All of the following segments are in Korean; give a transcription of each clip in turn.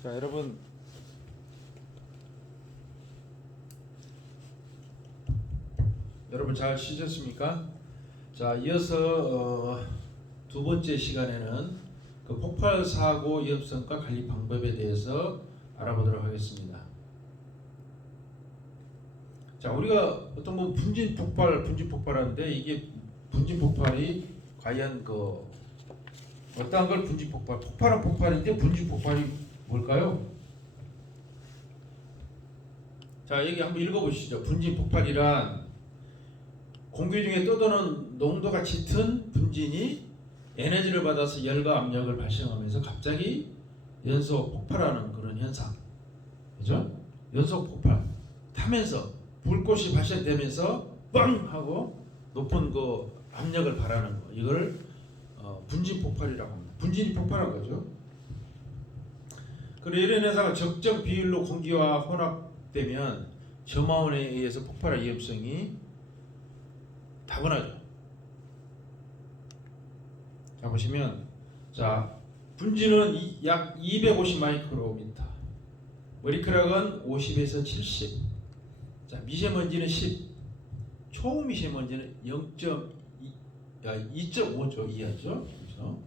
자, 여러분 잘 쉬셨습니까? 자, 이어서 두 번째 시간에는 그 폭발 사고 위험성과 관리 방법에 대해서 알아보도록 하겠습니다. 자, 우리가 어떤 뭐 분진 폭발하는데 이게 분진 폭발이 과연 그 어떠한 걸 분진 폭발은 폭발인데 분진 폭발이 뭘까요? 자, 여기 한번 읽어보시죠. 분진 폭발이란 공기 중에 떠도는 농도가 짙은 분진이 에너지를 받아서 열과 압력을 발생하면서 갑자기 연속 폭발하는 그런 현상. 그죠? 연속 폭발. 타면서 불꽃이 발생되면서 빵 하고 높은 그 압력을 발하는 거. 이걸 분진 폭발이라고 합니다. 분진이 폭발한 거죠. 그리고 이런 현상은 적정 비율로 공기와 혼합되면 저마원에 의해서 폭발할 위험성이 다분하죠. 자, 보시면, 자, 분진은 약 250 마이크로미터, 머리크락은 50에서 70, 자, 미세먼지는 10, 초미세먼지는 2.5죠, 이하죠. 그렇죠?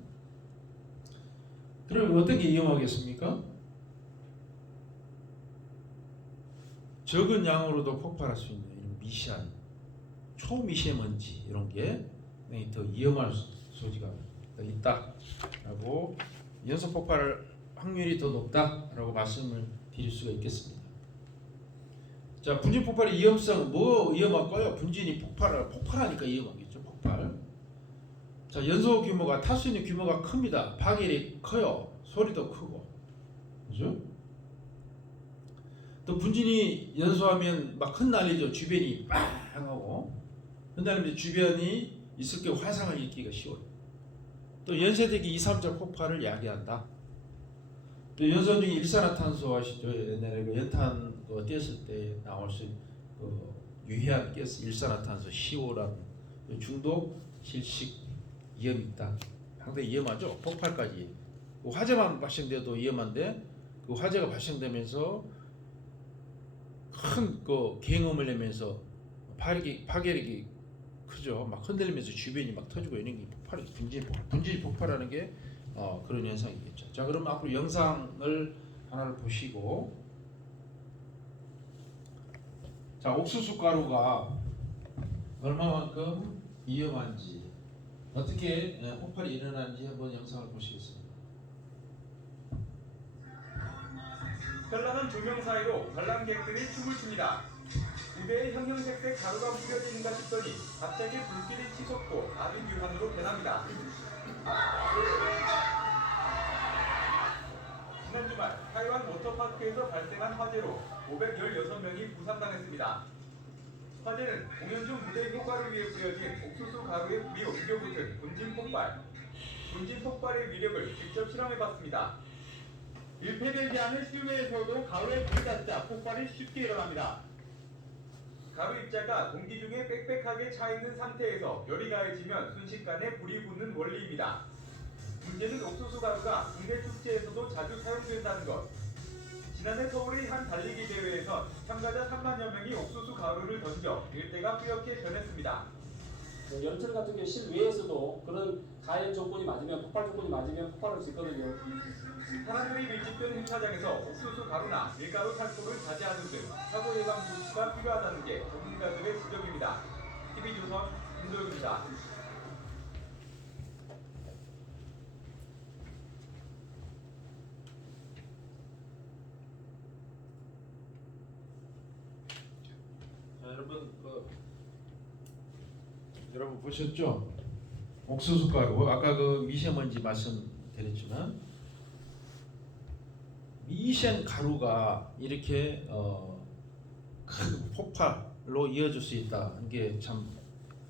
그럼 어떻게 위험하겠습니까? 적은 양으로도 폭발할 수 있는 이런 미세한 초미세먼지 이런 게 더 위험할 소지가 더 있다라고, 연속 폭발 확률이 더 높다라고 말씀을 드릴 수가 있겠습니다. 자, 분진 폭발의 위험성, 뭐 위험할까요? 분진이 폭발하니까 위험하겠죠. 폭발. 자, 연소 규모가, 탈 수 있는 규모가 큽니다. 파괴력이 커요. 소리도 크고, 그죠? 또 분진이 연소하면 막 흩날리죠. 주변이 빵 하고 흩날리면 주변이 있을 경우 화상을 입기가 쉬워요. 또 연쇄되기 2, 3차 폭발을 야기한다. 또 연소 중에 일산화탄소 아시죠? 옛날에 그 연탄 뗐을 때 나올 수 유해한 가스 일산화탄소 CO라는 중독 실식 위험이 있다. 상당히 위험하죠. 폭발까지. 화재만 발생돼도 위험한데 그 화재가 발생되면서 큰 그 경험을 내면서 파괴력이 크죠. 막 흔들리면서 주변이 막 터지고 이런 게 분진이 폭발하는 게 그런 현상이겠죠. 자, 그럼 앞으로 영상을 하나를 보시고, 자, 옥수수 가루가 얼마만큼 위험한지, 어떻게 폭발이 일어나는지 한번 영상을 보시겠습니다. 현란한 조명 사이로 관람객들이 춤을 춥니다. 무대에 형형색색 가루가 묻혀지는가 싶더니 갑자기 불길이 치솟고 아비 유한으로 변합니다. 지난 주말 타이완 워터파크에서 발생한 화재로 516명이 부상당했습니다. 화재는 공연 중 무대 효과를 위해 뿌려진 옥수수 가루에 불이 옮겨붙은 분진 폭발. 분진 폭발의 위력을 직접 실험해봤습니다. 밀폐되지 않은 실외에서도 가루에 불이 닿자 폭발이 쉽게 일어납니다. 가루 입자가 공기 중에 빽빽하게 차있는 상태에서 열이 가해지면 순식간에 불이 붙는 원리입니다. 문제는 옥수수 가루가 국내 축제에서도 자주 사용된다는 것. 지난해 서울의 한 달리기 대회에선 참가자 3만여 명이 옥수수 가루를 던져 일대가 뿌옇게 변했습니다. 여름철 같은 경우 실외에서도 그런 가해 조건이 맞으면, 폭발 조건이 맞으면 폭발할 수 있거든요. 사람들이 밀집된 행사장에서 옥수수 가루나 밀가루 살포를 자제하는 등 사고 예방 조치가 필요하다는 게 전문가들의 지적입니다. TV조선 김도영입니다. 자, 여러분 보셨죠? 옥수수 가루, 아까 그 미세먼지 말씀드렸지만 미센 가루가 이렇게 큰 폭발로 이어질 수 있다는 게 참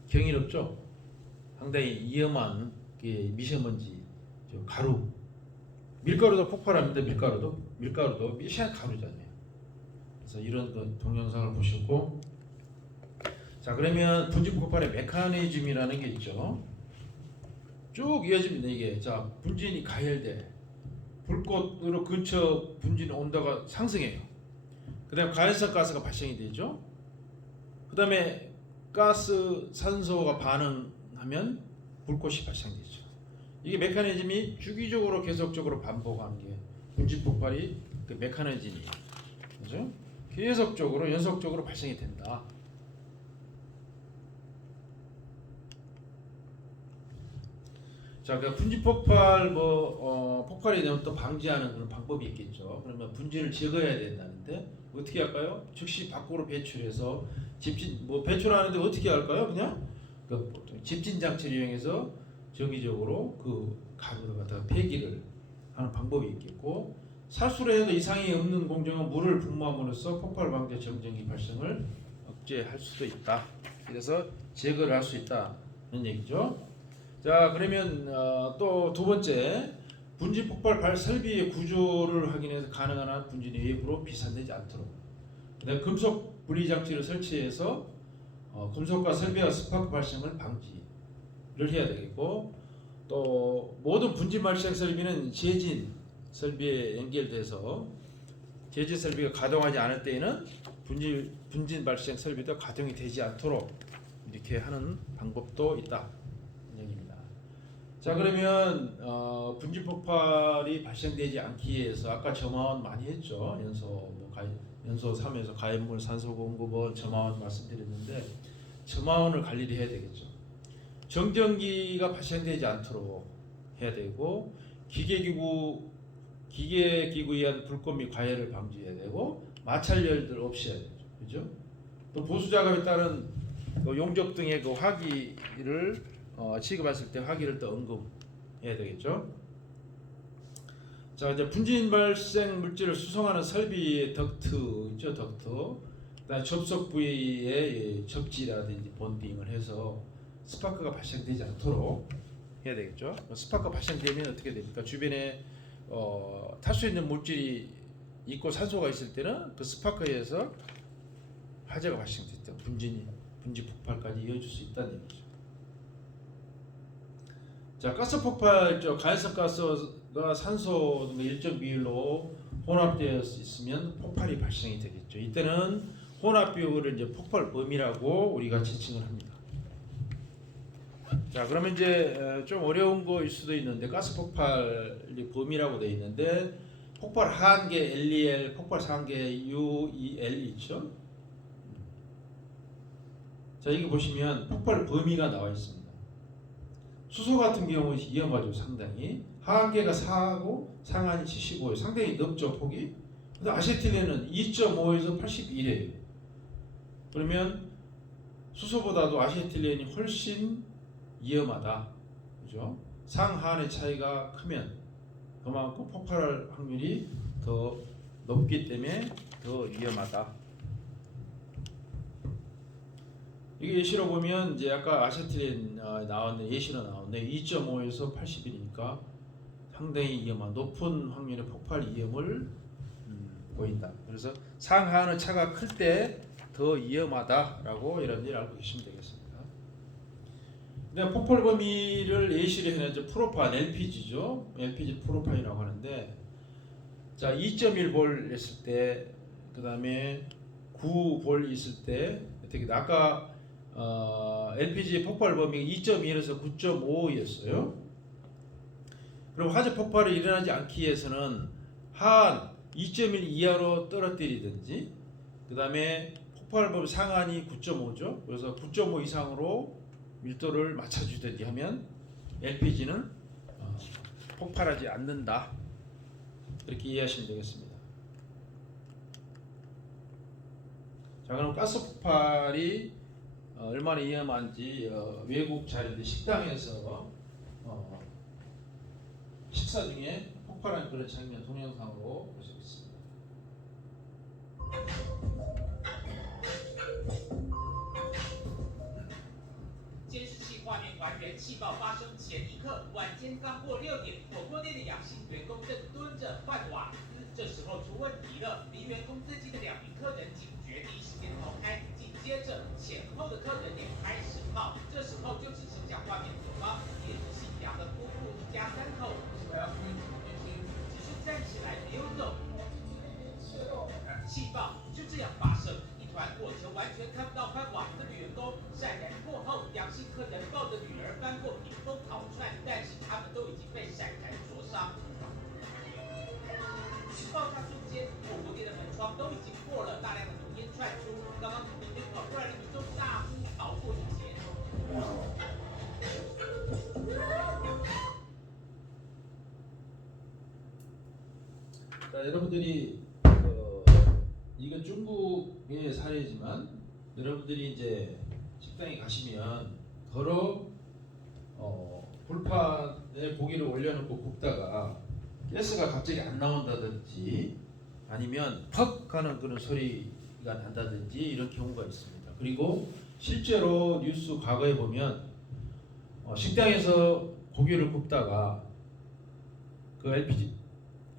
경이롭죠. 상당히 위험한 미세먼지 가루. 밀가루도 폭발합니다. 밀가루도 미세한 가루잖아요. 그래서 이런 그 동영상을 보셨고, 자, 그러면 분진 폭발의 메커니즘이라는 게 있죠. 쭉 이어집니다. 이게, 자, 분진이 가열돼. 불꽃으로 근처 분진 온도가 상승해요. 그다음에 가연성 가스가 발생이 되죠. 그다음에 가스 산소가 반응하면 불꽃이 발생되죠. 이게 메커니즘이 주기적으로 계속적으로 반복하는 게 분진 폭발이 그 메커니즘이에요. 그죠? 계속적으로 연속적으로 발생이 된다. 자, 그 분진 폭발 폭발이 되면 또 방지하는 그런 방법이 있겠죠. 그러면 분진을 제거해야 된다는데 어떻게 할까요? 즉시 밖으로 배출해서 집진 배출하는데 어떻게 할까요? 그냥 그 집진 장치를 이용해서 정기적으로 그 가루를 갖다가 폐기를 하는 방법이 있겠고, 살수로 해도 이상이 없는 공정은 물을 분무함으로써 폭발 방지 정전기 발생을 억제할 수도 있다. 그래서 제거를 할 수 있다는 얘기죠. 자, 그러면 또 두 번째, 분진 폭발 발 설비의 구조를 확인해서 가능한 한 분진이 외부로 비산되지 않도록. 그다음 금속 분리 장치를 설치해서 금속과 설비와 스파크 발생을 방지를 해야 되겠고, 또 모든 분진 발생 설비는 제진 설비에 연결돼서 제진 설비가 가동하지 않을 때에는 분진 발생 설비도 가동이 되지 않도록 이렇게 하는 방법도 있다. 얘기입니다. 자, 그러면 분진 폭발이 발생되지 않기 위해서 아까 점화원 많이 했죠. 연소 3에서 가연물 산소 공급원 점화원 말씀드렸는데, 점화원을 관리를 해야 되겠죠. 정전기가 발생되지 않도록 해야 되고, 기계기구에 의한 불꽃 및 과열을 방지해야 되고, 마찰열들 없애야 되죠. 그죠? 또 보수 작업에 따른 용접 등의 그 화기를 취급했을 때 화기를 또 언급해야 되겠죠. 자, 이제 분진 발생 물질을 수송하는 설비의 덕트 있죠, 덕트. 그다음 접속 부위에 접지라든지 본딩을 해서 스파크가 발생되지 않도록 해야 되겠죠. 스파크가 발생되면 어떻게 됩니까? 주변에 탈 수 있는 물질이 있고 산소가 있을 때는 그 스파크에서 화재가 발생됐다. 분진 폭발까지 이어질 수 있다는 얘기죠. 자, 가스 폭발, 가연성 가스가 산소 등의 일정 비율로 혼합되어 있으면 폭발이 발생이 되겠죠. 이때는 혼합 비율을 이제 폭발 범위라고 우리가 지칭을 합니다. 자, 그러면 이제 좀 어려운 거일 수도 있는데, 가스 폭발이 범위라고 되어 있는데, 폭발 하한계 LEL, 폭발 상한계 UEL 있죠. 자, 이거 보시면 폭발 범위가 나와 있습니다. 수소 같은 경우 위험하죠, 상당히. 하한계가 4하고 상한이 75예요. 상당히 넓죠, 폭이. 근데 아세틸렌은 2.5에서 81이에요. 그러면 수소보다도 아세틸렌이 훨씬 위험하다. 그죠? 상하한의 차이가 크면 그만큼 폭발할 확률이 더 높기 때문에 더 위험하다. 이게 예시로 보면 이제 아까 아세틸렌 나왔는데, 예시로 나왔는데 2.5에서 80이니까 상당히 위험한 높은 확률의 폭발 위험을 보인다. 그래서 상하한의 차가 클 때 더 위험하다라고 여러분들이 알고 계시면 되겠습니다. 그다음 폭발 범위를 예시로 해내죠. 프로판 LPG죠. LPG 프로판이라고 하는데, 자 2.1볼 했을 때, 그다음에 9볼 있을 때 어떻게 아까 LPG 폭발 범위가 2.1에서 9.5였어요. 그럼 화재 폭발이 일어나지 않기 위해서는 한 2.1 이하로 떨어뜨리든지, 그 다음에 폭발 범위 상한이 9.5죠. 그래서 9.5 이상으로 밀도를 맞춰주든지 하면 LPG는 폭발하지 않는다. 그렇게 이해하시면 되겠습니다. 자, 그럼 가스 폭발이 얼마나 위험한지 외국 자료인데, 식당에서 식사 중에 폭발한 그런 장면 동영상으로 볼 수 있습니다. 监视器画面还原气爆发生前一刻，晚间刚过6点，火锅店的杨姓员工正蹲着换瓦斯，这时候出问题了。离员工最近的2名客人警觉，第一时间逃开，紧接着前后的客人也开始闹，这时候就只剩下画面左方也是姓杨的夫妇一家3口。只是流动。气爆就这样发生，一团火球完全看不到翻瓦斯的员工。晒干过后，杨姓客人抱着女儿翻过屏风逃窜，但是他们都已经被晒干灼伤。爆炸瞬间，火锅店的门窗都已经破了，大量的浓烟窜出。刚刚从里面跑出来的民众大呼逃过一劫。 자, 여러분들이 이건 중국의 사례지만 여러분들이 이제 식당에 가시면 더러 불판에 고기를 올려놓고 굽다가 가스가 갑자기 안 나온다든지 아니면 퍽 하는 그런 소리가 난다든지 이런 경우가 있습니다. 그리고 실제로 뉴스 과거에 보면 식당에서 고기를 굽다가 그 LPG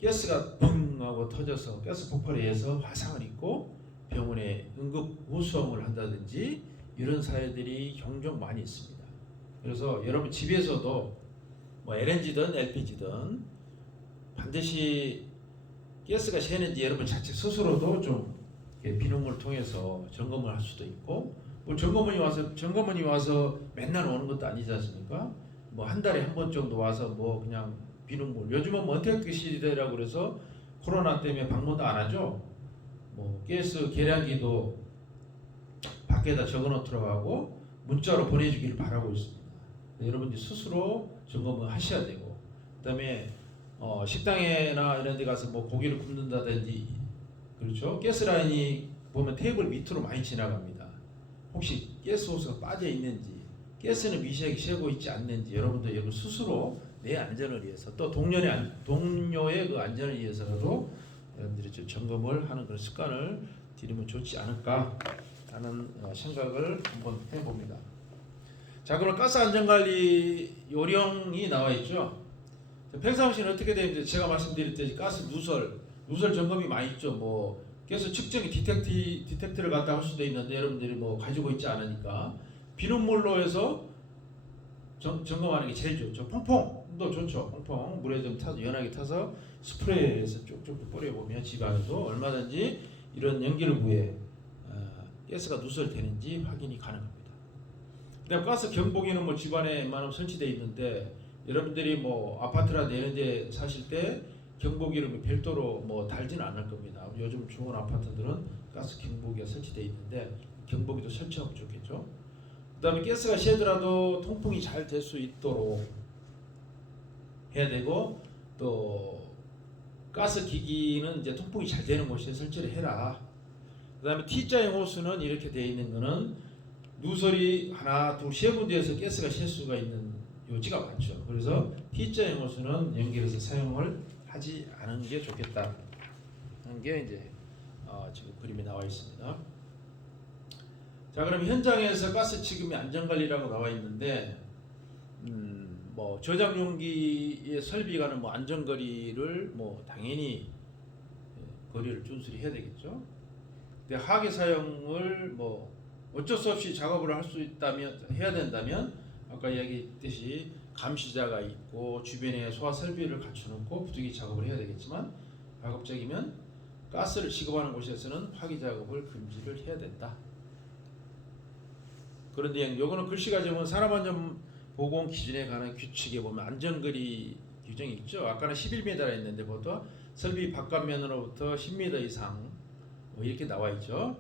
가스가 뻥 하고 터져서 가스 폭발에 의해서 화상을 입고 병원에 응급 후송을 한다든지 이런 사례들이 종종 많이 있습니다. 그래서 여러분 집에서도 뭐 LNG든 LPG든 반드시 가스가 새는지 여러분 자체 스스로도 좀 비농을 통해서 점검을 할 수도 있고 뭐 점검원이 와서 맨날 오는 것도 아니지 않습니까? 뭐 한 달에 한 번 정도 와서 뭐 그냥 비농물 요즘은 뭐 언택트 시대라고 그래서 코로나 때문에 방문도 안 하죠. 뭐 가스 계량기도 밖에다 적어놓도록 하고 문자로 보내주기를 바라고 있습니다. 여러분들 스스로 점검을 하셔야 되고 그다음에 식당에나 이런 데 가서 뭐 고기를 굽는다든지 그렇죠. 가스 라인이 보면 테이블 밑으로 많이 지나갑니다. 혹시 가스 호스가 빠져 있는지 가스는 미세하게 새고 있지 않는지 여러분들 여러분 스스로 내 안전을 위해서 또 동료의 그 안전을 위해서라도 여러분들이 좀 점검을 하는 그런 습관을 들이면 좋지 않을까 하는 생각을 한번 해봅니다. 자, 그럼 가스 안전관리 요령이 나와 있죠. 평상시는 어떻게 되는지 제가 말씀드렸듯이 가스 누설 점검이 많이 있죠. 뭐 가스 측정이 디텍트를 갖다 할 수도 있는데 여러분들이 뭐 가지고 있지 않으니까 비눗물로 해서 점검하는 게 제일 좋죠. 퐁퐁도 좋죠. 퐁퐁 물에 좀 타서 연하게 타서 스프레이해서 쭉쭉 뿌려보면 집안에도 얼마든지 이런 연결부에 가스가 누설되는지 확인이 가능합니다. 그다음 가스 경보기는 뭐 집안에 웬만하면 설치되어 있는데 여러분들이 뭐 아파트나 이런 데 사실 때 경보기를 별도로 뭐 달지는 않을 겁니다. 요즘 좋은 아파트들은 가스 경보기가 설치되어 있는데 경보기도 설치하면 좋겠죠. 그다음에 가스가 새더라도 통풍이 잘 될 수 있도록 해야 되고 또 가스 기기는 이제 통풍이 잘 되는 곳에 설치를 해라. 그다음에 T자형 호스는 이렇게 되어 있는 거는 누설이 하나, 둘, 세 군데에서 가스가 셀 수가 있는 요지가 많죠. 그래서 T자형 호스는 연결해서 사용을 하지 않은 게 좋겠다. 하는 게 이제 지금 그림에 나와 있습니다. 자, 그럼 현장에서 가스 취급의 안전관리라고 나와 있는데 뭐 저장 용기의 설비가는 뭐 안전거리를 뭐 당연히 거리를 준수히 해야 되겠죠. 근데 하계 사용을 뭐 어쩔 수 없이 작업을 할 수 있다면 해야 된다면 아까 이야기했듯이 감시자가 있고 주변에 소화 설비를 갖춰놓고 부득이 작업을 해야 되겠지만 가급적이면 가스를 취급하는 곳에서는 화기 작업을 금지를 해야 된다. 그런데 요거는 글씨가 지금 산업안전보건 기준에 관한 규칙에 보면 안전거리 규정이 있죠. 아까는 11m라 했는데 보통 설비 바깥면으로부터 10m 이상 뭐 이렇게 나와 있죠.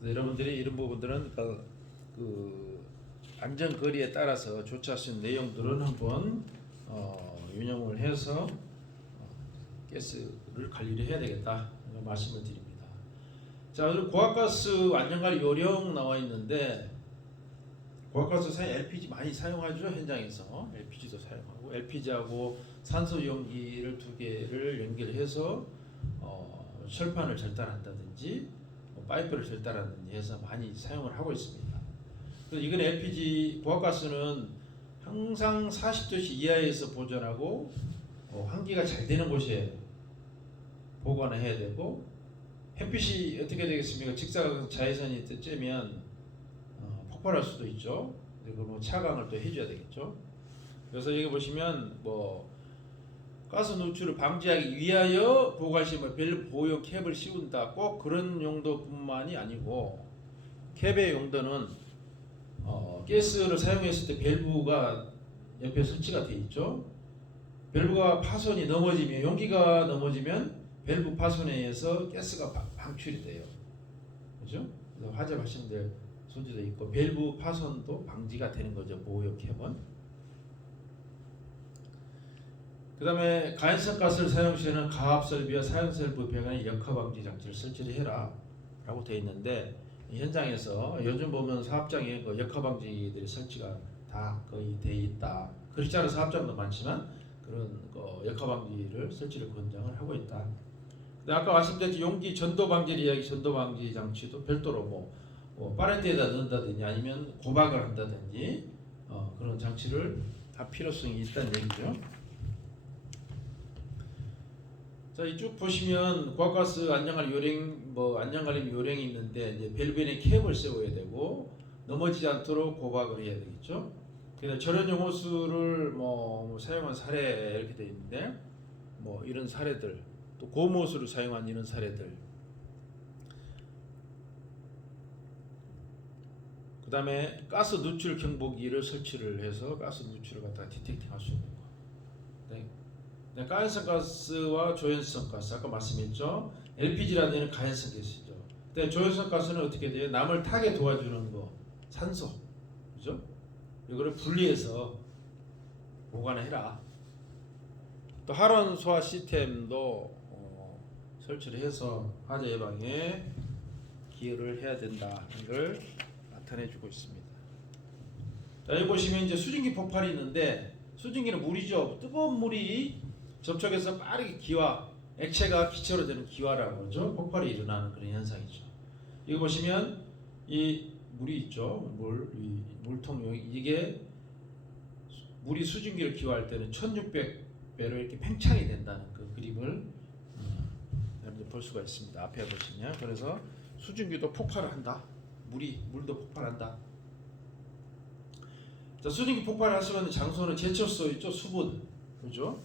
그래서 여러분들이 이런 부분들은 그 안전거리에 따라서 조치할 수 있는 내용들은 한번 유념을 해서 가스를 관리를 해야 되겠다 이런 말씀을 드립니다. 자, 고압가스 안전관리 요령 나와 있는데 고압가스 사용 LPG 많이 사용하죠. 현장에서 LPG도 사용하고 LPG하고 산소 용기를 두 개를 연결해서 철판을 절단한다든지 파이프를 절단한다든지 해서 많이 사용을 하고 있습니다. 그래서 이건 LPG 고압가스는 항상 40도씨 이하에서 보존하고 환기가 잘 되는 곳에 보관을 해야 되고 햇빛이 어떻게 되겠습니까? 직사광 자외선이 쬐면 폭발할 수도 있죠. 그리고 뭐 차광을 또 해줘야 되겠죠. 그래서 여기 보시면 뭐 가스 누출을 방지하기 위하여 보관시에 밸브 보호용 캡을 씌운다. 꼭 그런 용도뿐만이 아니고 캡의 용도는 가스를 사용했을 때 밸브가 옆에 설치가 되어 있죠. 밸브가 파손이 넘어지면 용기가 넘어지면 밸브 파손에 의해서 가스가 방출이 돼요. 그죠? 그래서 화재 발생될 소지도 있고 밸브 파손도 방지가 되는 거죠. 보호용 캡은. 그 다음에 가연성 가스를 사용 시에는 가압 설비와 사용 설비 배관에 역화 방지 장치를 설치를 해라 라고 되어 있는데 현장에서 요즘 보면 사업장에 그 역화 방지들이 설치가 다 거의 되어 있다. 그렇지 않은 사업장도 많지만 그런 역화 방지를 설치를 권장을 하고 있다. 근데 아까 말씀드렸듯이 용기 전도 방지를 이야기 전도 방지 장치도 별도로 뭐 파레트에다 넣는다든지 아니면 고박을 한다든지 그런 장치를 할 필요성이 있다는 얘기죠. 자, 이쪽 보시면 고압가스 안전관리 요령 안전관리 요령이 있는데 이제 밸브에 캡을 세워야 되고 넘어지지 않도록 고박을 해야 되겠죠. 그래서 저런 용호수를 사용한 사례 이렇게 되어 있는데 이런 사례들 또 고무호수를 사용한 이런 사례들 그 다음에 가스 누출 경보기를 설치를 해서 가스 누출을 갖다가 디텍팅할 수 있는 거. 네. 가연성 가스와 조연성 가스 아까 말씀했죠. LPG라는 데는 가연성 가스죠. 근데 조연성 가스는 어떻게 돼요? 남을 타게 도와주는 거 산소, 그죠? 이거를 분리해서 보관해라. 또 할원 소화 시스템도 설치를 해서 화재 예방에 기여를 해야 된다. 이걸 나타내주고 있습니다. 자, 여기 보시면 이제 수증기 폭발이 있는데 수증기는 물이죠. 뜨거운 물이 접촉해서 빠르게 기화, 액체가 기체로 되는 기화라고 그러죠. 폭발이 일어나는 그런 현상이죠. 이거 보시면 이 물이 있죠. 이 물통 이게 물이 수증기를 기화할 때는 1600배로 이렇게 팽창이 된다는 그 그림을 여러분들 볼 수가 있습니다. 앞에 보시면 그래서 수증기도 폭발을 한다. 물도 폭발한다. 자, 수증기 폭발할 수 있는 장소는 제철소 있죠. 수분, 그죠?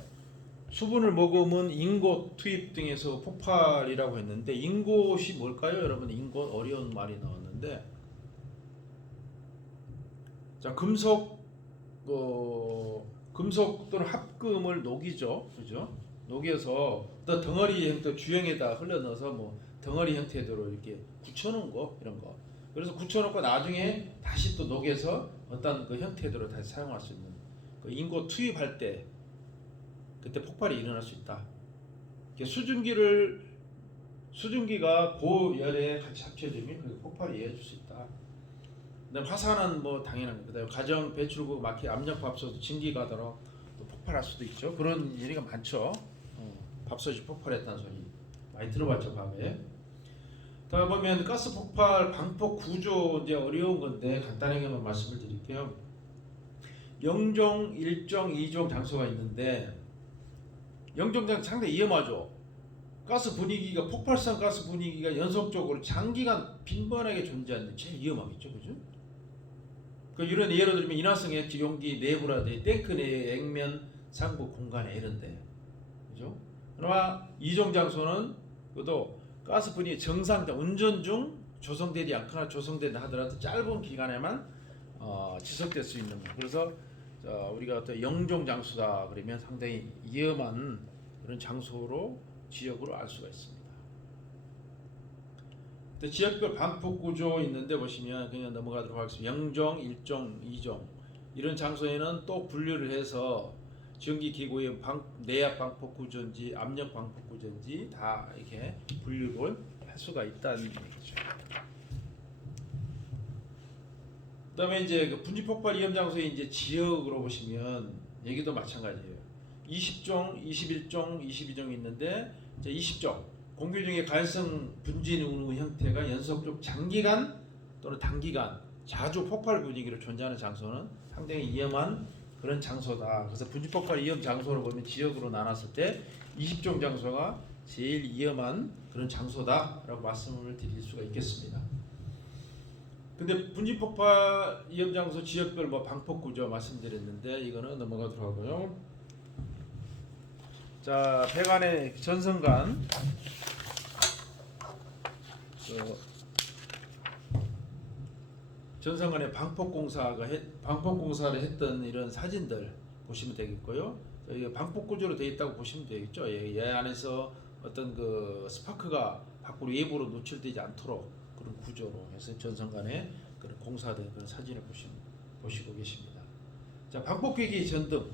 수분을 머금은 인곳 투입 등에서 폭발이라고 했는데 인곳이 뭘까요? 여러분 인곳 어려운 말이 나왔는데 자 금속 또는 합금을 녹이죠, 그죠? 녹여서 또 덩어리 형태 주형에다 흘러넣어서 덩어리 형태대로 이렇게 굳혀놓은 거 이런 거. 그래서 굳혀놓고 나중에 다시 또 녹여서 어떤 그 형태대로 다시 사용할 수 있는 그 인고 투입할 때 그때 폭발이 일어날 수 있다. 수증기가 고열에 같이 합쳐지면 그 폭발이 이어질 수 있다. 그다음 화산은 당연한 거다. 가정 배출구 막히 압력밥솥 증기 가다로 또 폭발할 수도 있죠. 그런 예리가 많죠. 밥솥이 폭발했다는 소리 많이 들어봤죠, 밤에. 다음 보면 가스 폭발 방폭 구조 이제 어려운 건데 간단하게만 말씀을 드릴게요. 0종, 1종, 2종 장소가 있는데 0종 장소 상당히 위험하죠. 가스 분위기가 폭발성 가스 분위기가 연속적으로 장기간 빈번하게 존재하는데 제일 위험하겠죠, 그죠? 이런 예를 들면 인화성 액체 용기 내부라든지 탱크 내 액면 상부 공간에 이런데, 그죠? 그러나 2종 장소는 그것도 가스 분위기 정상적 운전 중 조성되지 않거나 조성된다 하더라도 짧은 기간에만 지속될 수 있는 거. 그래서 우리가 어떤 영종 장소다 그러면 상당히 위험한 그런 장소로 지역으로 알 수가 있습니다. 지역별 방폭 구조 있는데 보시면 그냥 넘어가도록 하겠습니다. 0종, 1종, 2종 이런 장소에는 또 분류를 해서 전기 기구의 내압 방폭 구조인지 압력 방폭 구조인지 다 이렇게 분류를 할 수가 있다는 얘기죠. 그다음에 이제 그 분지 폭발 위험 장소의 이제 지역으로 보시면 여기도 마찬가지예요. 20종, 21종, 22종이 있는데 이제 20종 공기 중에 가연성 분진 운우 형태가 연속적 장기간 또는 단기간 자주 폭발 분위기로 존재하는 장소는 상당히 위험한 그런 장소다. 그래서 분지 폭발 위험 장소로 보면 지역으로 나눴을 때 20종 장소가 제일 위험한 그런 장소다라고 말씀을 드릴 수가 있겠습니다. 근데 분지 폭발 위험 장소 지역별 방폭 구조 말씀드렸는데 이거는 넘어가도록 하고요. 자, 배관의 전선간 전선간에 방폭공사를 했던 이런 사진들 보시면 되겠고요. 이게 방폭 구조로 되어 있다고 보시면 되겠죠. 얘 안에서 어떤 그 스파크가 밖으로 외부로 노출되지 않도록 그런 구조로 해서 전선간에 그런 공사된 그런 사진을 보시고 계십니다. 자, 방폭기기 전등,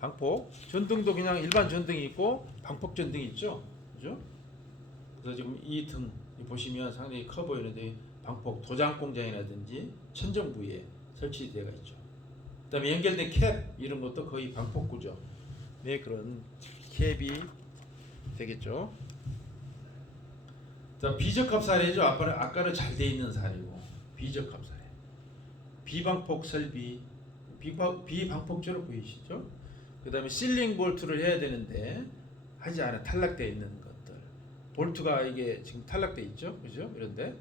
방폭 전등도 그냥 일반 전등이 있고 방폭 전등이 있죠, 그죠? 그래서 지금 이 등 보시면 상당히 커 보이는데 방폭 도장 공장이라든지 천정 부위에 설치되어 있죠. 그다음에 연결된 캡 이런 것도 거의 방폭 구조. 네, 그런 캡이 되겠죠. 자, 비적합 사례죠. 아까는 잘 돼 있는 사례고 비적합 사례. 비방폭 설비, 비방폭조로 보이시죠? 그다음에 실링 볼트를 해야 되는데 하지 않아 탈락되어 있는 것들. 볼트가 이게 지금 탈락되어 있죠, 그죠? 이런데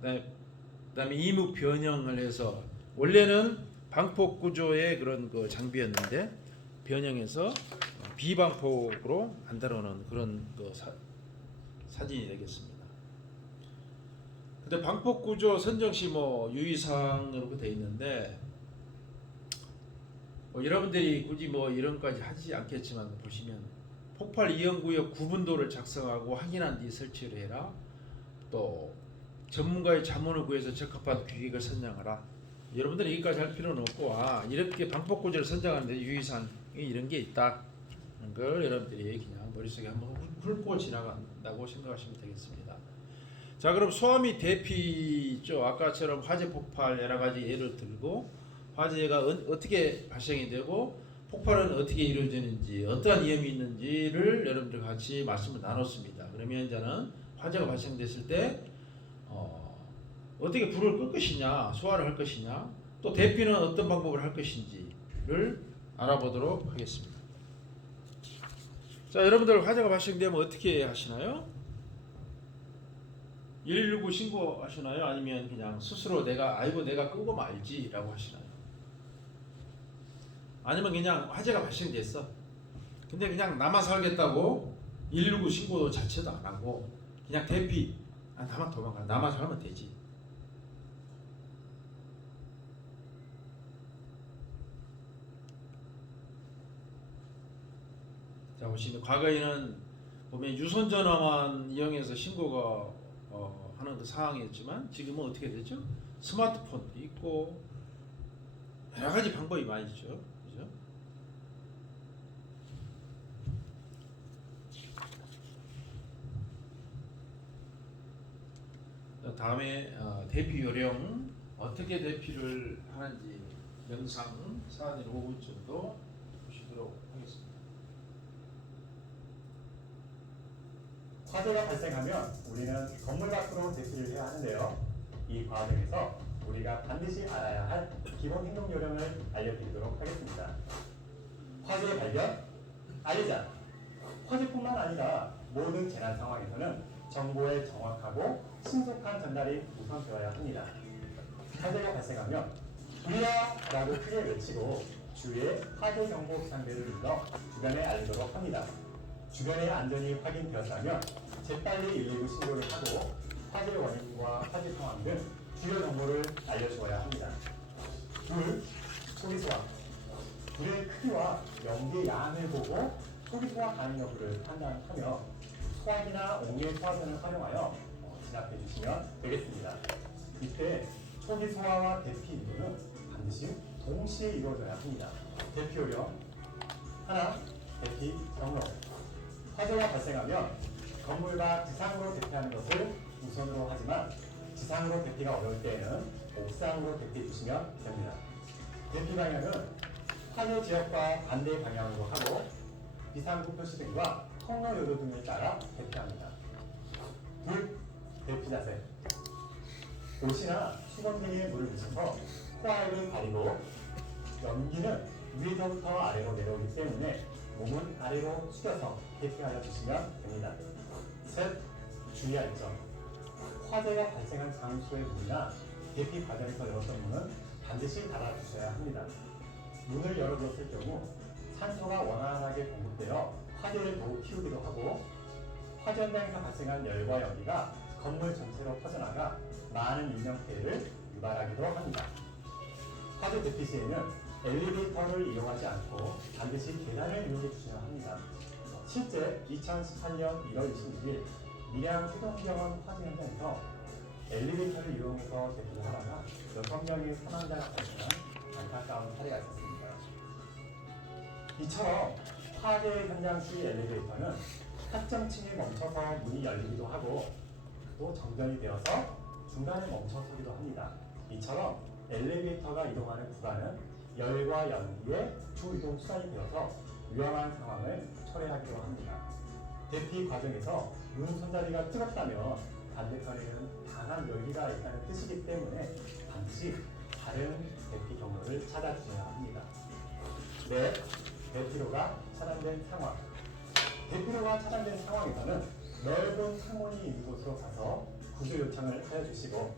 그다음에 이무 변형을 해서 원래는 방폭 구조의 그런 그 장비였는데 변형해서 비방폭으로 만들어놓은 그런 그 사진이 되겠습니다. 근데 방폭 구조 선정 시 뭐 유의사항으로 되어 있는데 뭐 여러분들이 굳이 뭐 이런 까지 하지 않겠지만 보시면 폭발 이용구역 구분도를 작성하고 확인한 뒤 설치를 해라. 또 전문가의 자문을 구해서 적합한 규격을 선정하라. 여러분들이 여기까지 할 필요는 없고 이렇게 방폭 구조를 선정하는데 유의사항이 이런 게 있다. 걸 여러분들이 그냥 머릿속에 한번 훑고 지나간다고 생각하시면 되겠습니다. 자, 그럼 소화미 대피 있죠. 아까처럼 화재 폭발 여러 가지 예를 들고 화재가 어떻게 발생이 되고 폭발은 어떻게 이루어지는지 어떠한 위험이 있는지를 여러분들 같이 말씀을 나눴습니다. 그러면 이제는 화재가 발생됐을 때 어떻게 불을 끌 것이냐, 소화를 할 것이냐, 또 대피는 어떤 방법을 할 것인지를 알아보도록 하겠습니다. 자, 여러분들 화재가 발생되면 어떻게 하시나요? 119 신고하시나요? 아니면 그냥 스스로 내가 끄고 말지라고 하시나요? 아니면 그냥 화재가 발생됐어. 근데 그냥 나만 살겠다고 119 신고 자체도 안 하고 그냥 대피. 나만 도망가. 나만 살면 되지. 자, 보시면 과거에는 보면 유선 전화만 이용해서 신고가 하는 그 상황이었지만 지금은 어떻게 되죠? 스마트폰도 있고 여러 가지 방법이 많이 있죠. 그죠? 다음에 대피 요령 어떻게 대피를 하는지 영상 4일 5분 정도 보시도록 하겠습니다. 화재가 발생하면 우리는 건물 밖으로 대피를 해야 하는데요. 이 과정에서 우리가 반드시 알아야 할 기본 행동 요령을 알려드리도록 하겠습니다. 화재 발견, 알리자. 화재뿐만 아니라 모든 재난 상황에서는 정보의 정확하고 신속한 전달이 우선되어야 합니다. 화재가 발생하면 불이야! 라고 크게 외치고 주위에 화재 경보 비상벨을 눌러 주변에 알리도록 합니다. 주변의 안전이 확인되었다면 재빨리 119 신고를 하고 화재 원인과 화재 상황 등 주요 정보를 알려주어야 합니다. 둘, 초기소화. 불의 크기와 연기의 양을 보고 초기소화 가능 여부를 판단하며 소화기나 옹의 소화전을 활용하여 진압해 주시면 되겠습니다. 이때 초기소화와 대피 인도는 반드시 동시에 이루어져야 합니다. 대피 요령 하나, 대피 경로. 화재가 발생하면 건물과 지상으로 대피하는 것을 우선으로 하지만 지상으로 대피가 어려울 때에는 옥상으로 대피해 주시면 됩니다. 대피 방향은 화재 지역과 반대 방향으로 하고 비상구 표시 등과 통로 요도 등을 따라 대피합니다. 둘, 대피 자세. 옷이나 수건 등에 물을 묻혀서 코알을 가리고 연기는 위에서부터 아래로 내려오기 때문에 몸은 아래로 숙여서 대피하여 주시면 됩니다. 셋, 주의할 점. 화재가 발생한 장소의 문이나 대피 과정에서 열었던 문은 반드시 닫아주셔야 합니다. 문을 열어뒀을 경우 산소가 원활하게 공급되어 화재를 더욱 키우기도 하고 화재 현장에서 발생한 열과 연기가 건물 전체로 퍼져나가 많은 인명피해를 유발하기도 합니다. 화재 대피 시에는 엘리베이터를 이용하지 않고 반드시 계단을 이용해 주셔야 합니다. 실제 2018년 1월 26일 밀양 세종병원 화재 현장에서 엘리베이터를 이용해서 대피를 하다가 6명의 사망자가 발생한 안타까운 사례가 있었습니다. 이처럼 화재 현장 시 엘리베이터는 특정 층에 멈춰서 문이 열리기도 하고 또 정전이 되어서 중간에 멈춰서기도 합니다. 이처럼 엘리베이터가 이동하는 구간은 열과 연기의 주 이동 수단이 되어서 위험한 상황을 초래하기도 합니다. 대피 과정에서 문 손잡이가 뜨겁다면 반대편에는 강한 열기가 있다는 뜻이기 때문에 반드시 다른 대피 경로를 찾아주셔야 합니다. 네, 대피로가 차단된 상황. 대피로가 차단된 상황에서는 넓은 창문이 있는 곳으로 가서 구조 요청을 하여 주시고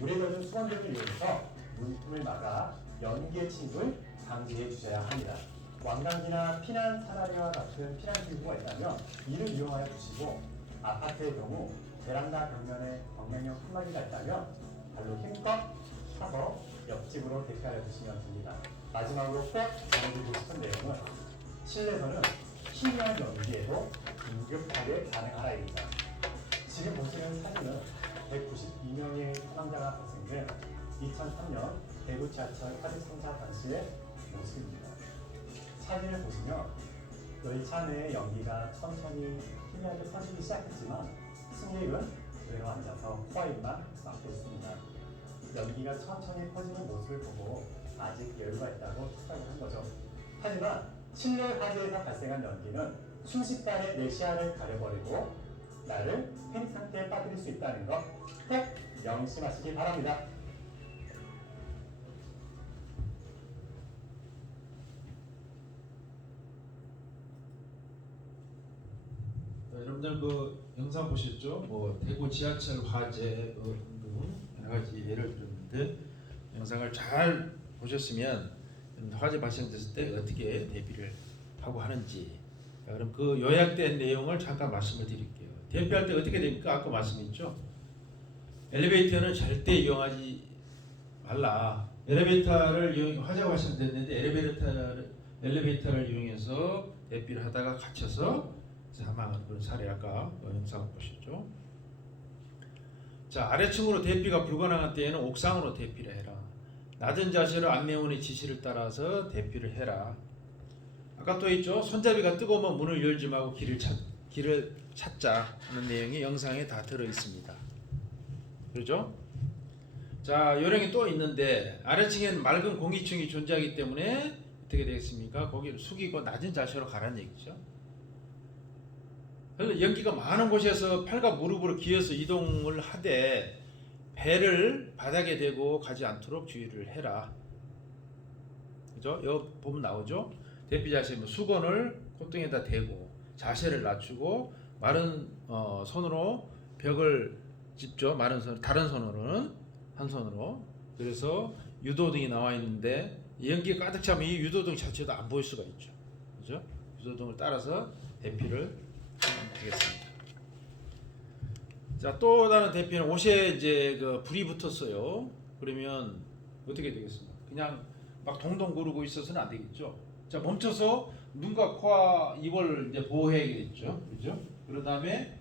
물에 젖은 수건등을 이용해서 문틈을 막아 연기의 침입을 방지해 주셔야 합니다. 왕강기나 피난 사다리와 같은 피난 기구가 있다면 이를 이용하여 주시고 아파트의 경우 베란다 벽면에 방명용 칸막이가 있다면 발로 힘껏 차서 옆집으로 대피하여 주시면 됩니다. 마지막으로 꼭 전해드리고 싶은 내용은 실내에서는 희미한 연기에도 긴급하게 반응하라입니다. 지금 보시는 사진은 192명의 사망자가 발생된 2003년 대구 지하철 화재 참사 당시의 모습입니다. 사진을 보시면 열차 내 연기가 천천히 희미하게 퍼지기 시작했지만 승객은 그대로 앉아서 코와 입만 막고 있습니다. 연기가 천천히 퍼지는 모습을 보고 아직 여유가 있다고 착각을 한 거죠. 하지만 실내 화재에서 발생한 연기는 순식간에 내 시야를 가려버리고 나를 패닉 상태에 빠뜨릴 수 있다는 것 꼭 명심하시기 바랍니다. 여러분들 그 영상 보셨죠? 뭐 대구 지하철 화재 등 여러 가지 예를 들었는데 영상을 잘 보셨으면 화재 발생됐을 때 어떻게 대비를 하고 하는지, 자, 그럼 그 요약된 내용을 잠깐 말씀을 드릴게요. 대피할 때 어떻게 됩니까? 아까 말씀했죠. 엘리베이터는 절대 이용하지 말라. 엘리베이터를 화재가 발생됐는데 엘리베이터를 이용해서 대피를 하다가 갇혀서 사망한 그런 사례 아까 영상을 보셨죠. 자, 아래층으로 대피가 불가능한 때에는 옥상으로 대피를 해라. 낮은 자세로 안내원의 지시를 따라서 대피를 해라. 아까 또 있죠. 손잡이가 뜨거우면 문을 열지 말고 길을 찾자 하는 내용이 영상에 다 들어 있습니다. 그렇죠? 자, 요령이 또 있는데 아래층에는 맑은 공기층이 존재하기 때문에 어떻게 되겠습니까? 거기를 숙이고 낮은 자세로 가라는 얘기죠. 연기가 많은 곳에서 팔과 무릎으로 기어서 이동을 하되 배를 바닥에 대고 가지 않도록 주의를 해라. 그죠? 여기 보면 나오죠? 대피 자세, 수건을 콧등에다 대고 자세를 낮추고 마른 손으로 벽을 짚죠. 마른 손, 다른 손으로는 한 손으로. 그래서 유도등이 나와 있는데 연기가 가득 차면 이 유도등 자체도 안 보일 수가 있죠. 그죠? 유도등을 따라서 대피를 하면 되겠습니다. 자, 또 다른 대피는 옷에 이제 그 불이 붙었어요. 그러면 어떻게 되겠습니까? 그냥 막 동동 구르고 있어서는 안 되겠죠. 자, 멈춰서 눈과 코와 입을 이제 보호해야겠죠. 그죠? 그런 다음에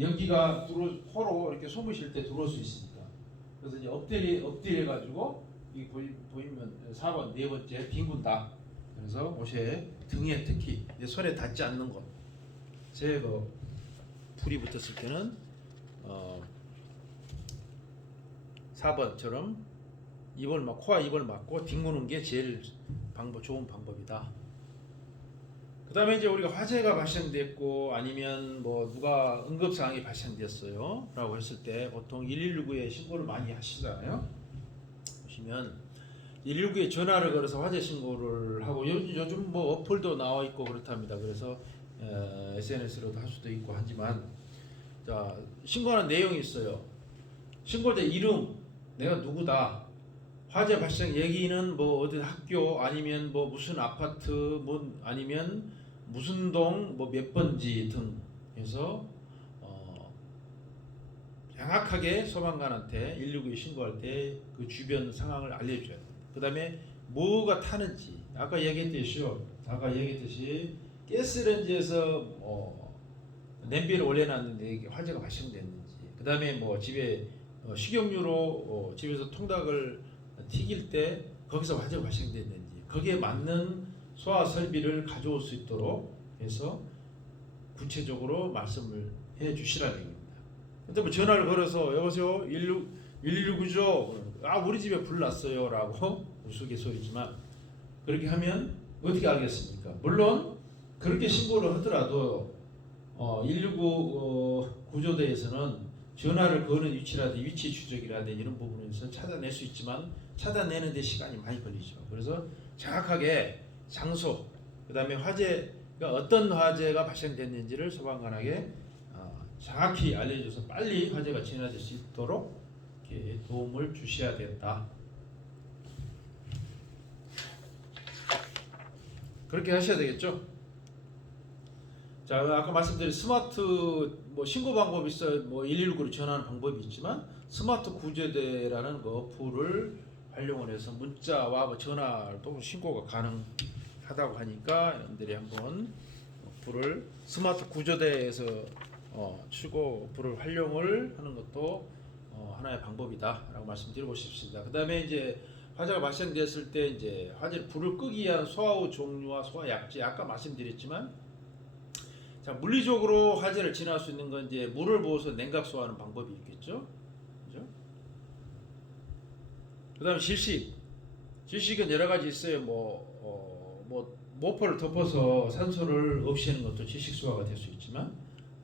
연기가 코로 이렇게 숨을 쉴 때 들어올 수 있으니까. 그래서 이제 엎드려 가지고 이 보이면 4번 네 번째 뒹군다. 그래서 옷에 등에 특히 손에 닿지 않는 곳. 그 불이 붙었을 때는 4번처럼 코와 입을 막고 뒹구는 게 제일 좋은 방법이다. 그 다음에 이제 우리가 화재가 발생됐고 아니면 뭐 누가 응급상황이 발생됐어요 라고 했을 때 보통 119에 신고를 많이 하시잖아요. 보시면 119에 전화를 걸어서 화재 신고를 하고 요즘 뭐 어플도 나와 있고 그렇답니다. 그래서 SNS로도 할 수도 있고 하지만 자, 신고하는 내용이 있어요. 신고할 때 이름, 내가 누구다, 화재 발생 얘기는 뭐 어디 학교 아니면 뭐 무슨 아파트 뭐 아니면 무슨 동 뭐 몇 번지 등 해서 정확하게 소방관한테 119에 신고할 때 그 주변 상황을 알려줘야 돼요. 그 다음에 뭐가 타는지 아까 얘기했듯이 가스레인지에서 냄비를 올려놨는데 이게 화재가 발생됐는지, 그 다음에 뭐 집에 식용유로 집에서 통닭을 튀길 때 거기서 화재가 발생됐는지, 거기에 맞는 소화 설비를 가져올 수 있도록 해서 구체적으로 말씀을 해 주시라는 얘기입니다. 근데 뭐 전화를 걸어서 여보세요 119죠? 아 우리 집에 불 났어요 라고 우스갯소리지만 그렇게 하면 어떻게 알겠습니까? 물론 그렇게 신고를 하더라도 119 구조대에서는 전화를 거는 위치라든지 위치 추적이라든지 이런 부분에서 찾아낼 수 있지만 찾아내는 데 시간이 많이 걸리죠. 그래서 정확하게 장소, 그 다음에 화재가 어떤 화재가 발생됐는지를 소방관에게 정확히 알려줘서 빨리 화재가 진화될 수 있도록 이렇게 도움을 주셔야 된다. 그렇게 하셔야 되겠죠. 자, 아까 말씀드린 스마트 뭐 신고 방법이 있어요. 뭐 119로 전화하는 방법이 있지만 스마트 구조대라는 그 어플을 활용을 해서 문자와 뭐 전화도 신고가 가능하다고 하니까 여러분들이 한번 어플을 스마트 구조대에서 추고 어플을 활용을 하는 것도 하나의 방법이다라고 말씀드리고 싶습니다. 그다음에 이제 화재가 발생됐을 때 이제 화재 불을 끄기 위한 소화후 종류와 소화 약제 아까 말씀드렸지만 자 물리적으로 화재를 진화할 수 있는 건 이제 물을 부어서 냉각 소화하는 방법이 있겠죠, 그죠? 그다음에 질식은 여러 가지 있어요. 뭐 모포를 덮어서 산소를 없애는 것도 질식 소화가 될 수 있지만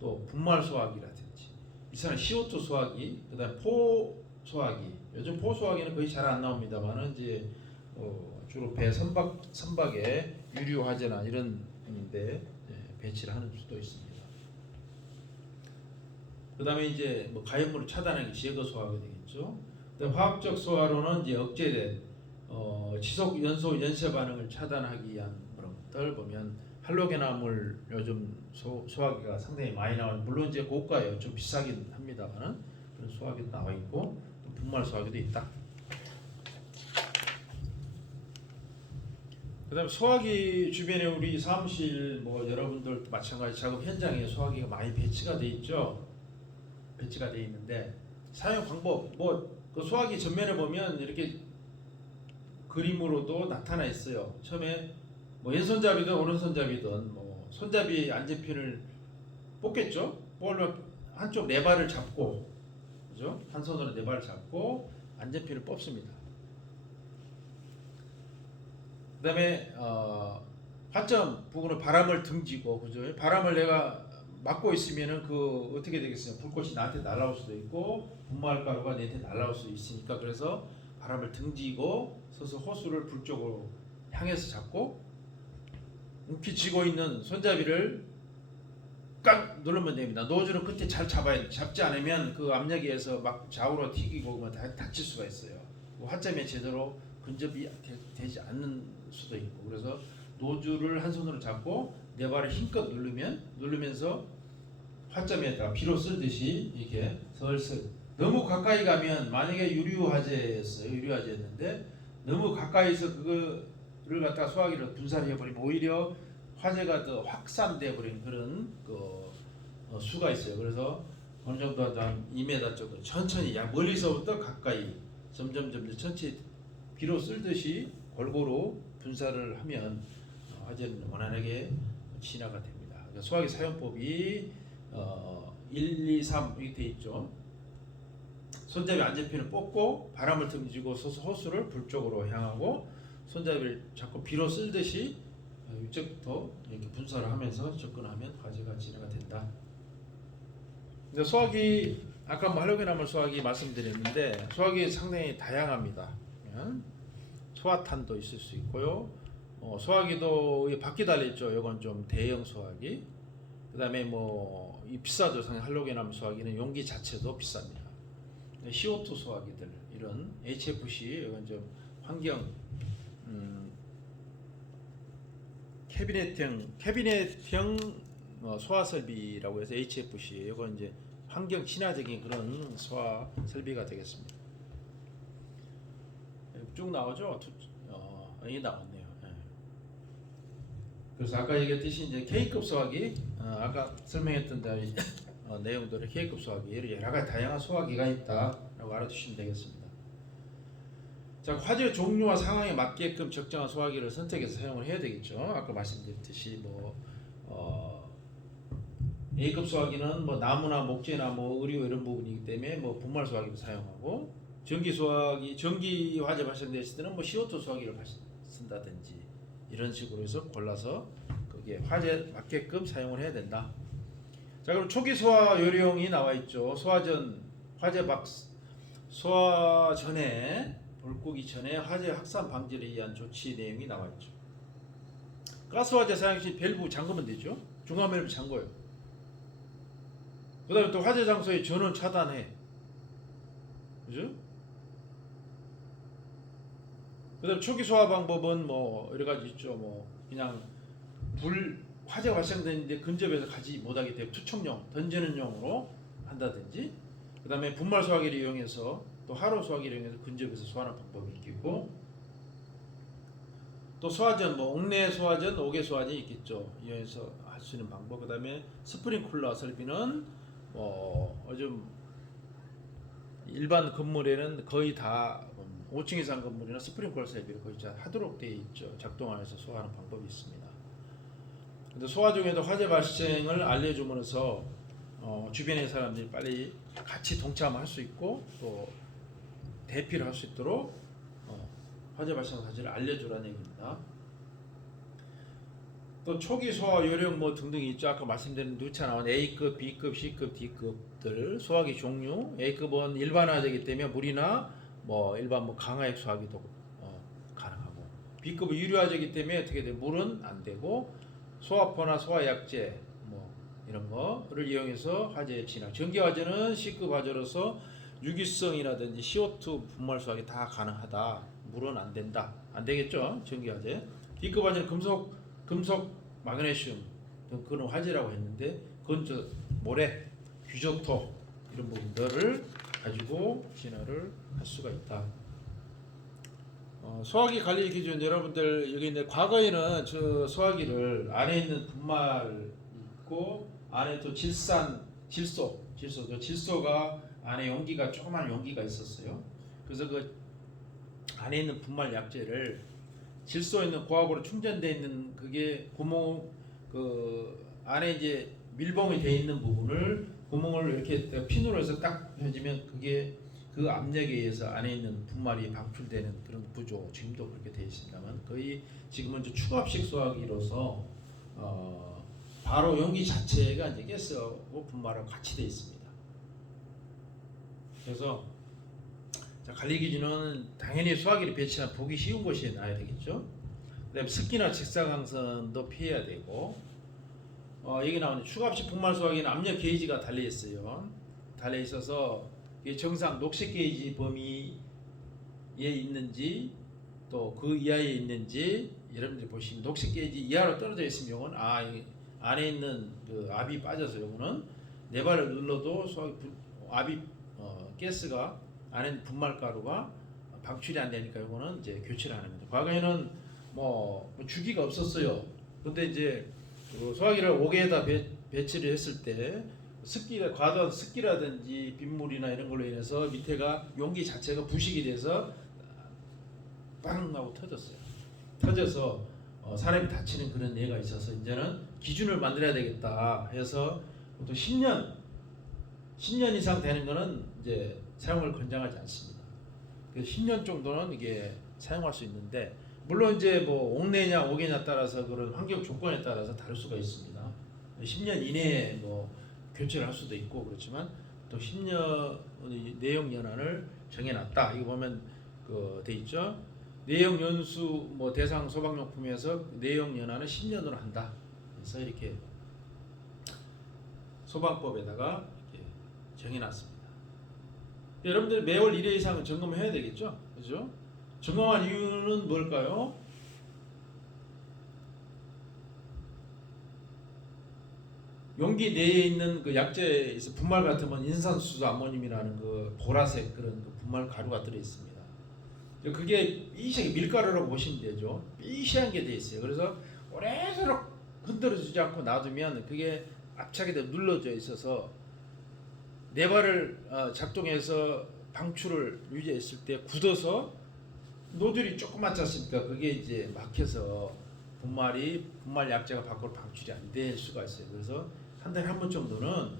또 분말 소화기라든지 이 사람 CO2 소화기, 그다음 포 소화기. 요즘 포 소화기는 거의 잘 안 나옵니다만은 이제 주로 배 선박에 유류 화재나 이런 데 배치를 하는 수도 있습니다. 그다음에 이제 뭐 가연물을 차단하기 제거 소화가 되겠죠. 그다음 화학적 소화로는 이제 억제된 지속 연소 연쇄 반응을 차단하기 위한 그런 것들 보면 할로겐화물 요즘 소화기가 상당히 많이 나와요. 물론 이제 고가예요. 좀 비싸긴 합니다만은 그런 소화기도 나와 있고 또 분말 소화기도 있다. 그다음에 소화기 주변에 우리 사무실 뭐 여러분들 마찬가지 작업 현장에 소화기가 많이 배치가 돼 있죠. 배치가 돼 있는데 사용 방법 그 소화기 전면에 보면 이렇게 그림으로도 나타나 있어요. 처음에 뭐 왼손잡이든 오른손잡이든 뭐 손잡이 안전핀을 뽑겠죠. 볼로 한쪽 네 발을 잡고, 그죠? 한 손으로 네 발을 잡고 안전핀을 뽑습니다. 그다음에 화점 부분은 바람을 등지고, 그죠? 바람을 내가 막고 있으면은 그 어떻게 되겠어요? 불꽃이 나한테 날아올 수도 있고 분말가루가 내한테 날아올 수 있으니까 그래서 바람을 등지고 서서 호수를 불 쪽으로 향해서 잡고 움키 쥐고 있는 손잡이를 꽉 누르면 됩니다. 노즐은 끝에 잘 잡아야 돼. 잡지 않으면 그 압력에 의해서 막 좌우로 튀기고 뭐 다칠 수가 있어요. 화점에 제대로 근접이 되지 않는 수도 있고 그래서 노즐을 한 손으로 잡고 네 발을 힘껏 누르면서 화점에다가 비로 쓸듯이 이렇게 슬슬 너무 가까이 가면 만약에 유류화재였는데 너무 가까이서 그거를 갖다가 소화기를 분산해 버리면 오히려 화재가 더 확산돼 버리는 그런 수가 있어요. 그래서 어느 정도 한 2m 정도 천천히 멀리서부터 가까이 점점 천천히 비로 쓸듯이 골고루 분사를 하면 화재는 원활하게 진화가 됩니다. 그러니까 소화기 사용법이 1, 2, 3 이렇게 돼 있죠. 손잡이 안전핀을 뽑고 바람을 등지고 서서 호수를 불 쪽으로 향하고 손잡이를 잡고 비로 쓸듯이 이쪽부터 이렇게 분사를 하면서 접근하면 화재가 진화가 된다. 근데 소화기 아까 뭐 할로겐화물 소화기 말씀드렸는데 소화기 상당히 다양합니다. 소화탄도 있을 수 있고요. 소화기도 바퀴 달려있죠. 이건 좀 대형 소화기. 그다음에 뭐 이 비싸죠. 상당히 할로겐화물 소화기는 용기 자체도 비쌉니다. CO2 소화기들 이런 HFC 이건 좀 환경 캐비넷형 소화 설비라고 해서 HFC, 이거 이제 환경 친화적인 그런 소화 설비가 되겠습니다. 쭉 나오죠? 이게 나왔네요. 예. 그래서 아까 얘기했듯이 이제 K급 소화기, 아까 설명했던 대로 내용들을 K급 소화기, 여러 가지 다양한 소화기가 있다라고 알아두시면 되겠습니다. 자, 화재 종류와 상황에 맞게끔 적정한 소화기를 선택해서 사용을 해야 되겠죠. 아까 말씀드렸듯이 A급 소화기는 나무나 목재나 의류 이런 부분이기 때문에 분말 소화기를 사용하고, 전기 소화기, 전기 화재 발생됐을 때는 CO2 소화기를 쓴다든지 이런 식으로 해서 골라서 그게 화재 맞게끔 사용을 해야 된다. 자, 그럼 초기 소화 요령이 나와 있죠. 소화 전에, 불 끄기 전에 화재 확산 방지를 위한 조치 내용이 나와 있죠. 가스 화재 사용 시 밸브 잠그면 되죠. 중간 밸브 잠궈요. 그 다음에 또 화재 장소의 전원 차단해. 그죠? 그 다음에 초기 소화 방법은 여러 가지 있죠. 그냥 화재가 발생되는데 근접해서 가지 못하게 되면 투척용, 던지는 용으로 한다든지, 그 다음에 분말 소화기를 이용해서 또 하로 소화기를 이용해서 근접해서 소화하는 방법이 있겠고, 또 소화전, 옥내 소화전, 옥외 소화전이 있겠죠. 이용해서 할 수 있는 방법. 그 다음에 스프링쿨러 설비는 요즘 일반 건물에는 거의 다 5층 이상 건물이나 스프링쿨러 설비를 거의 하도록 되어 있죠. 작동하면서 소화하는 방법이 있습니다. 근데 소화 중에도 화재 발생을 알려줌으로써 주변의 사람들이 빨리 같이 동참할 수 있고 또 대피를 할 수 있도록 화재 발생 사실을 알려주라는 얘기입니다. 또 초기 소화 요령 등등이 있죠. 아까 말씀드린 누차 나온 A급, B급, C급, D급들 소화기 종류. A급은 일반화되기 때문에 물이나 일반 강화액 소화기도 가능하고, B급은 유료화되기 때문에 어떻게 돼? 물은 안 되고 소화포나 소화약제 이런 거를 이용해서 화재에 진화. 전기 화재는 C급 화재로서 유기성이라든지 CO2 분말 소화기 다 가능하다. 물은 안 된다. 안 되겠죠? 전기 화재. D급 화재는 금속, 마그네슘 등 그런 화재라고 했는데, 그건 모래, 규조토 이런 부분들을 가지고 진화를 할 수가 있다. 소화기 관리 기준, 여러분들 여기 있는데, 과거에는 저 소화기를 안에 있는 분말 있고 안에 또 질소가 안에 용기가, 조그만 용기가 있었어요. 그래서 그 안에 있는 분말 약재를 질소에 있는 고압으로 충전되어 있는 그게 구멍, 안에 이제 밀봉이 되어 있는 부분을 구멍을 이렇게 핀으로 해서 딱 해주면 그게 그 압력에 의해서 안에 있는 분말이 방출되는 그런 구조, 지금도 그렇게 되어 있습니다만, 거의 지금은 이제 추압식 소화기로서 바로 용기 자체가 이제 가스하고 분말하고 같이 되어 있습니다. 그래서 관리 기준은 당연히 소화기를 배치한 보기 쉬운 곳에 놔야 되겠죠. 그다음에 습기나 직사광선도 피해야 되고, 여기 나오는 추가압식 분말 소화기는 압력 게이지가 달려 있어요. 달려 있어서 이게 정상 녹색 게이지 범위에 있는지 또 그 이하에 있는지 여러분들이 보시면, 녹색 게이지 이하로 떨어져 있으면 요건 이 안에 있는 그 압이 빠져서 요거는 네 발을 눌러도 압이 가스가 안에 있는 분말가루가 방출이 안 되니까 요거는 이제 교체를 하는 겁니다. 과거에는 주기가 없었어요. 근데 이제 그 소화기를 옥에다 배치를 했을 때 과도한 습기라든지 빗물이나 이런 걸로 인해서 밑에가 용기 자체가 부식이 돼서 빵 하고 터져서 사람이 다치는 그런 예가 있어서, 이제는 기준을 만들어야 되겠다 해서 또 10년 이상 되는 거는 이제 사용을 권장하지 않습니다. 그래서 10년 정도는 이게 사용할 수 있는데, 물론 이제 옥내냐 옥외냐 따라서 그런 환경 조건에 따라서 다를 수가 있습니다. 10년 이내에 교체를 할 수도 있고 그렇지만, 또 10년 내용 연한을 정해놨다. 이거 보면 돼 있죠. 내용 연수 대상 소방용품에서 내용 연한을 10년으로 한다. 그래서 이렇게 소방법에다가 이렇게 정해놨습니다. 여러분들 매월 1회 이상은 점검해야 되겠죠, 그죠? 점검할 이유는 뭘까요? 용기 내에 있는 그 약재에서 분말 같으면 인산수소 아모늄이라는 그 보라색 그런 그 분말 가루가 들어 있습니다. 그게 삐시하게 밀가루라고 보시면 되죠. 삐시한 게 돼 있어요. 그래서 오래도록 흔들어주지 않고 놔두면 그게 압착이 돼 눌러져 있어서 네발을 작동해서 방출을 유지했을 때 굳어서 노즐이 조그맣지 않습니까? 그게 이제 막혀서 분말 약재가 밖으로 방출이 안 될 수가 있어요. 그래서 한 달에 한 번 정도는